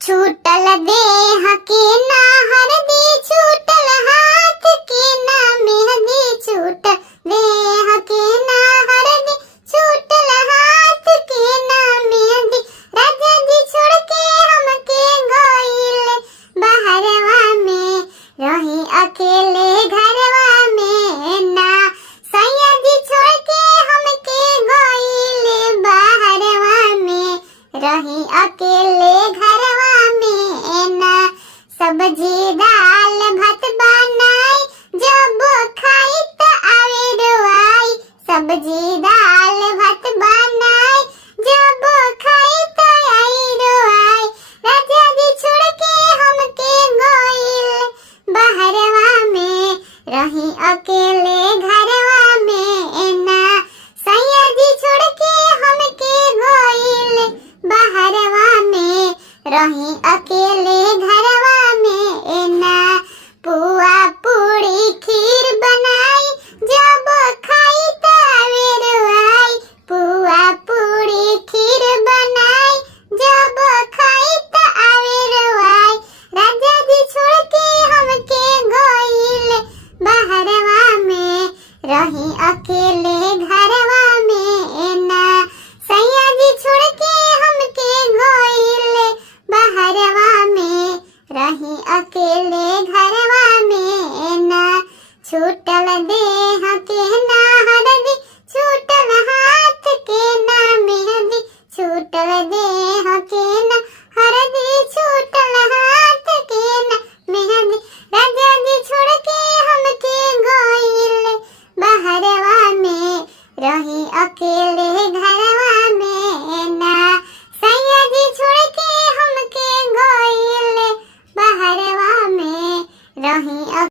छूटल देह के ना हरदी, छूटल हाथ के ना मेहंदी, छूटल देह के ना हरदी, छूटल हाथ के ना मेहंदी। राजा जी छोड़ के हमके गइले बहरवा में, रही अकेले घरवा में ना। सैया जी छोड़ के हमके गइले बहरवा में, रही अकेले घरवा में ना। सब्जी दाल भात बनाई, जब खाई त आवे रोआई। सब्जी दाल भात बनाई, जब खाई त आई रोआई। राजा जी छोड़ के हमके गइले बहरवा में, रही अकेले घरवा में ना। सैया जी छोड़ के हमके गइले बहरवा में, रही अकेले घरवा में ना। पुआ पूड़ी खीर बनाई, जब खाई त आवे रोआई। पुआ पूड़ी खीर बनाई, जब खाई त आवे रोआई। राजा जी छोड़ के हमके गइले बहरवा में, रही अकेले घरवा में ना। सैया जी छोड़ के हमके गइले बहरवा में, रही अकेले घरवा में ना। छूटल देह के ना हरदी, छूटल हाथ के ना मेहंदी, छूटल देह के ना हरदी, छूटल हाथ के ना मेहंदी। राजा जी छोड़ के हमके गइले बहरवा में, रही अकेले घरवा में ना। सैया जी छोड़ के हमके गइले बहरवा में, रही